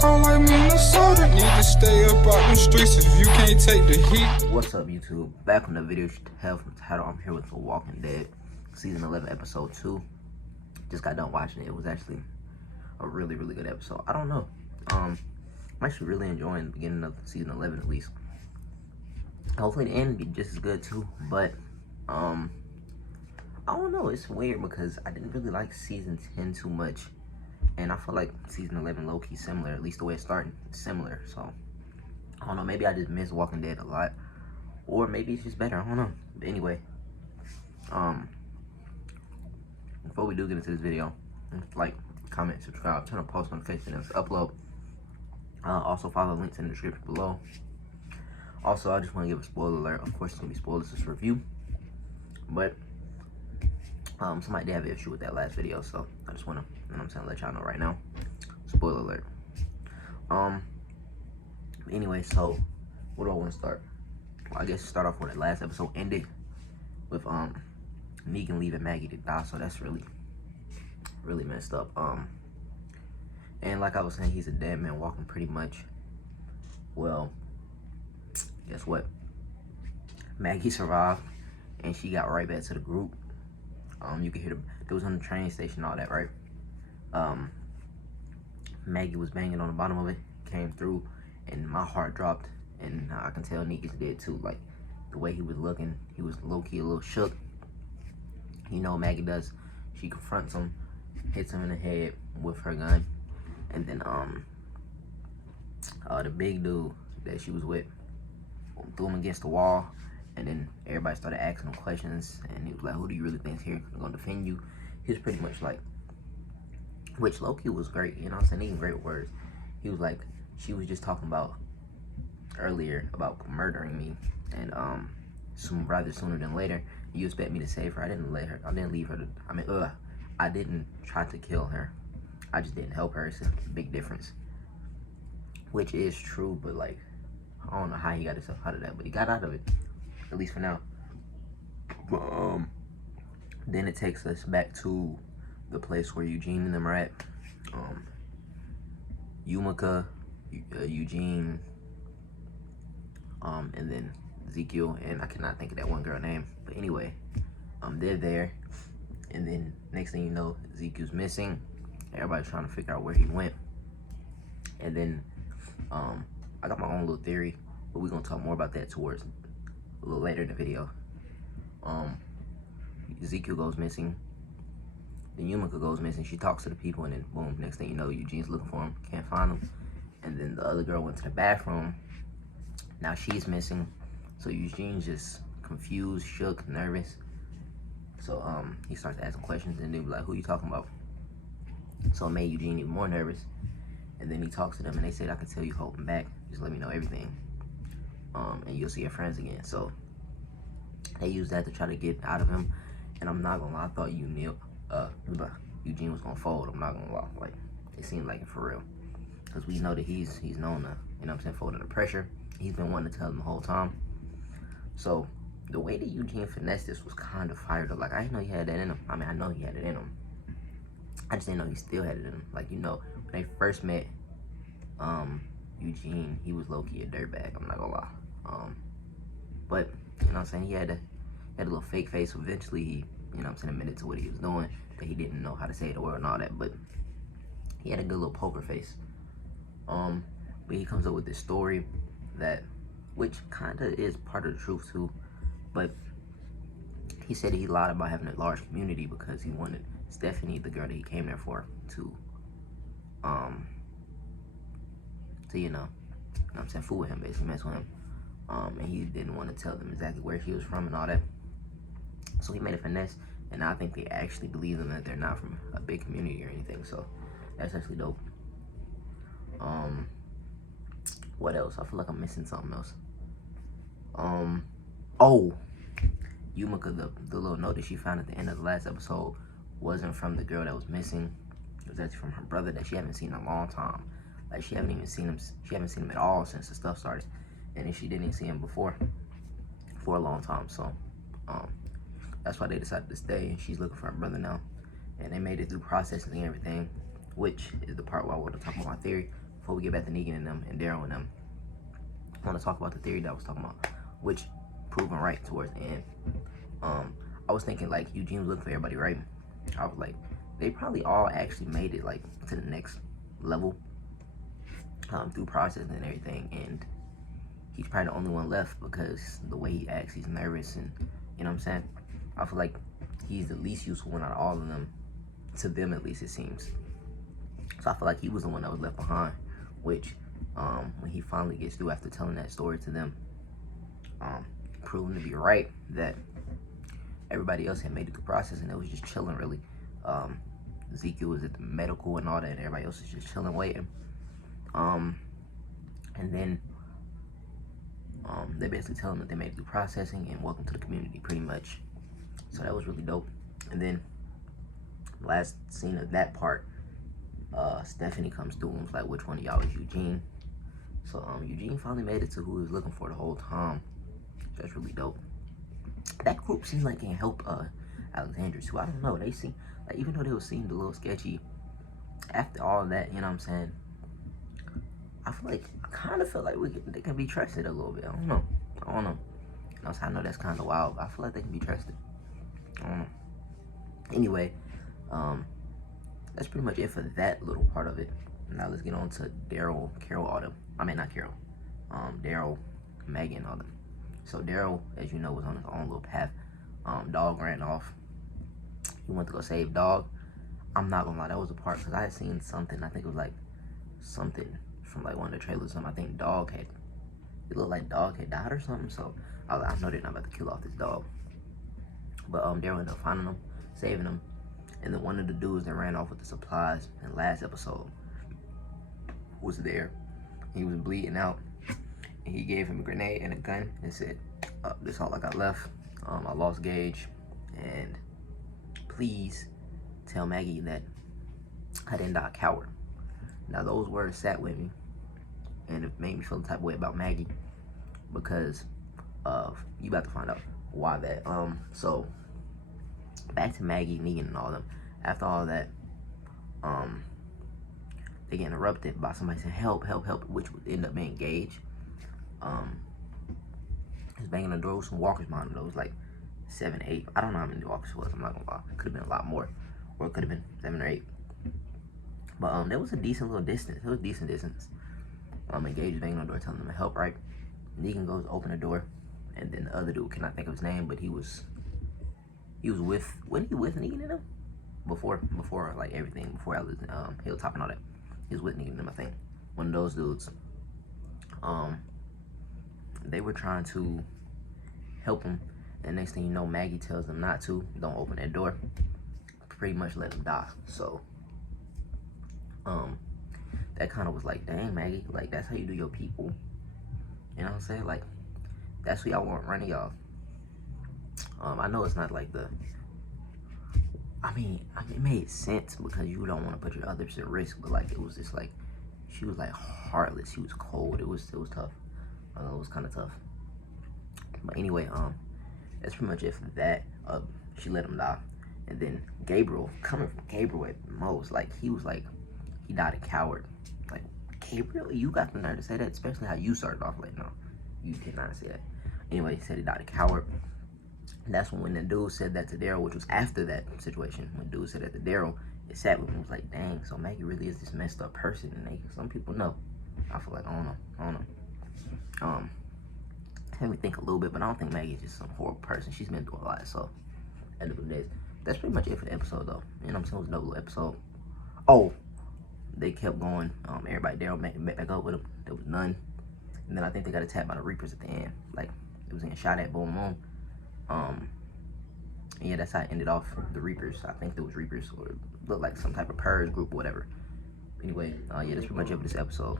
cold like Minnesota. Need to stay up out the streets if you can't take the heat. What's up, YouTube? Back on the video you should tell from the title. I'm here with The Walking Dead, season 11, episode 2. Just got done watching it. It was actually a really good episode. I don't know. I'm actually really enjoying the beginning of season 11 at least. Hopefully the end will be just as good too. But I don't know. It's weird because I didn't really like season 10 too much. And I feel like season 11 low-key similar, at least the way it's starting, similar. So, I don't know, maybe I just miss Walking Dead a lot. Or maybe it's just better, I don't know. But anyway, before we do get into this video, like, comment, subscribe, turn on post notifications, upload. Also follow the links in the description below. Also, I just want to give a spoiler alert. Of course, it's going to be spoilers, this review. But, somebody did have an issue with that last video, so I just want to, you know what I'm saying, let y'all know right now. Spoiler alert. Anyway, so what do I want to start? Well, I guess start off where the last episode ended with Negan leaving Maggie to die, so that's really messed up. And like I was saying, he's a dead man walking pretty much. Well, guess what? Maggie survived and she got right back to the group. You could hear they was on the train station, all that, right? Maggie was banging on the bottom of it, came through, and my heart dropped, and I can tell Negan's did too. Like, the way he was looking, he was low-key a little shook. You know Maggie does. She confronts him, hits him in the head with her gun, and then the big dude that she was with threw him against the wall. And then everybody started asking him questions, and he was like, who do you really think is here gonna defend you? He was pretty much like, which Loki was great, you know what I'm saying? He had great words. He was like, she was just talking about earlier about murdering me, and rather sooner than later. You expect me to save her. I didn't leave her to, I didn't try to kill her. I just didn't help her. It's a big difference. Which is true, but like, I don't know how he got himself out of that, but he got out of it. At least for now. But, then it takes us back to the place where Eugene and them are at. Yumika, Eugene, and then Ezekiel, and I cannot think of that one girl name. But anyway, they're there, and then next thing you know, Ezekiel's missing. Everybody's trying to figure out where he went. And then, I got my own little theory, but we're gonna talk more about that towards a little later in the video. Ezekiel goes missing. Then Yumika goes missing. She talks to the people, and then boom, next thing you know, Eugene's looking for him, can't find him. And then the other girl went to the bathroom. Now she's missing. So Eugene's just confused, shook, nervous. So he starts asking questions, and they be like, who you talking about? So it made Eugene even more nervous. And then he talks to them, and they said, I can tell you holding back. Just let me know everything. And you'll see your friends again. So they used that to try to get out of him. And I'm not gonna lie, I thought Eugene was gonna fold. I'm not gonna lie. Like, it seemed like it for real. Because we know that he's known to, you know what I'm saying, fold under pressure. He's been wanting to tell them the whole time. So the way that Eugene finessed this was kind of fired up. Like, I didn't know he had that in him. I mean, I know he had it in him. I just didn't know he still had it in him. Like, you know, when they first met Eugene, he was low-key a dirtbag, I'm not gonna lie. But, you know what I'm saying, he had a little fake face. Eventually, he, you know what I'm saying, admitted to what he was doing, that he didn't know how to say the word and all that, but he had a good little poker face. But he comes up with this story that, which kind of is part of the truth too, but he said he lied about having a large community because he wanted Stephanie, the girl that he came there for, to you know what I'm saying, fool with him, basically mess with him. And he didn't want to tell them exactly where he was from and all that. So he made a finesse, and I think they actually believe them that they're not from a big community or anything. So that's actually dope. What else? I feel like I'm missing something else. Oh, Yumika, the little note that she found at the end of the last episode wasn't from the girl that was missing. It was actually from her brother that she haven't seen in a long time. Like, she haven't even seen him. She haven't seen him at all since the stuff started, and then she didn't even see him before for a long time. So, that's why they decided to stay. And she's looking for her brother now, and they made it through processing and everything, which is the part where I want to talk about my theory. before we get back to Negan and them and Daryl and them, I want to talk about the theory that I was talking about, which proven right towards the end. I was thinking like Eugene was looking for everybody, right? I was like, they probably all actually made it like to the next level through processing and everything, and he's probably the only one left because the way he acts, he's nervous, and you know what I'm saying? I feel like he's the least useful one out of all of them, to them at least it seems. So I feel like he was the one that was left behind, which when he finally gets through after telling that story to them, proven to be right that everybody else had made it through process and it was just chilling really. Ezekiel was at the medical and all that, and everybody else is just chilling waiting. And then they basically tell him that they made it through processing and welcome to the community pretty much. So that was really dope. And then last scene of that part, Stephanie comes through and was like, which one of y'all is Eugene? So Eugene finally made it to who he was looking for the whole time. That's really dope. That group seems like it can help Alexandria too. I don't know. They seem like, even though they were seemed a little sketchy, after all that, you know what I'm saying? I kind of feel like they can be trusted a little bit. I don't know. I know that's kind of wild, but I feel like they can be trusted. I don't know. Anyway, that's pretty much it for that little part of it. Now let's get on to Daryl, Carol, all them. I mean, not Carol. Daryl, Maggie, and all them. So Daryl, as you know, was on his own little path. Dog ran off. He went to go save Dog. I'm not gonna lie, that was a part because I had seen something. I think it was like something from like one of the trailers. I think it looked like Dog had died or something. So I know they're not about to kill off this dog. But Daryl ended up finding him, saving him, and then one of the dudes that ran off with the supplies in the last episode was there. He was bleeding out. And he gave him a grenade and a gun and said, "This is all I got left. I lost Gage, and please tell Maggie that I didn't die a coward." Now those words sat with me, and it made me feel the type of way about Maggie because you about to find out why that. So back to Maggie, Negan, and all them. After all that, they get interrupted by somebody saying, "Help, help, help," which would end up being Gage. He's banging the door with some walkers behind him. It was like 7, 8. I don't know how many walkers it was. I'm not gonna lie. It could have been a lot more, or it could have been 7 or 8. But there was a decent little distance. It was a decent distance. And Gage is banging on the door, telling them to help. Right? Negan goes to open the door, and then the other dude, cannot think of his name, but he was with. Wasn't he with Negan and him? Before like everything, before Hilltop and all that, he was with Negan and him, I think. One of those dudes. They were trying to help him, and next thing you know, Maggie tells them not to. Don't open that door. Pretty much let him die. So, that kind of was like, dang, Maggie, like that's how you do your people. You know what I'm saying? Like, that's who y'all want running y'all. I know it's not like I mean, it made sense because you don't want to put your others at risk, but like it was just like she was like heartless. She was cold. It was tough. It was kind of tough. But anyway, that's pretty much it for that. She let him die, and then Gabriel, coming from Gabriel at most, like he was like he died a coward. Like, Gabriel, you got the nerve to say that, especially how you started off. Like, no, you did not say that. Anyway, he said he died a coward. And that's when the dude said that to Daryl, which was after that situation. When dude said that to Daryl, it sat with him. It was like, dang, so Maggie really is this messed up person. And some people know. I feel like, I don't know. Had me think a little bit, but I don't think Maggie is just some horrible person. She's been through a lot, so end of the day, that's pretty much it for the episode, though. You know what I'm saying? It was a double episode. Oh, they kept going. Everybody, Daryl met back up with him. There was none, and then I think they got attacked by the Reapers at the end. Like it was getting shot at, boom, boom. And yeah, that's how it ended off. The Reapers. I think there was Reapers, or it looked like some type of purge group or whatever. Anyway, yeah, that's pretty much it for this episode.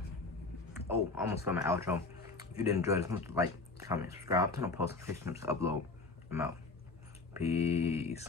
Oh, I almost filmed my outro. If you did enjoy this, like, comment, subscribe, turn on post notifications, upload. I'm out. Peace.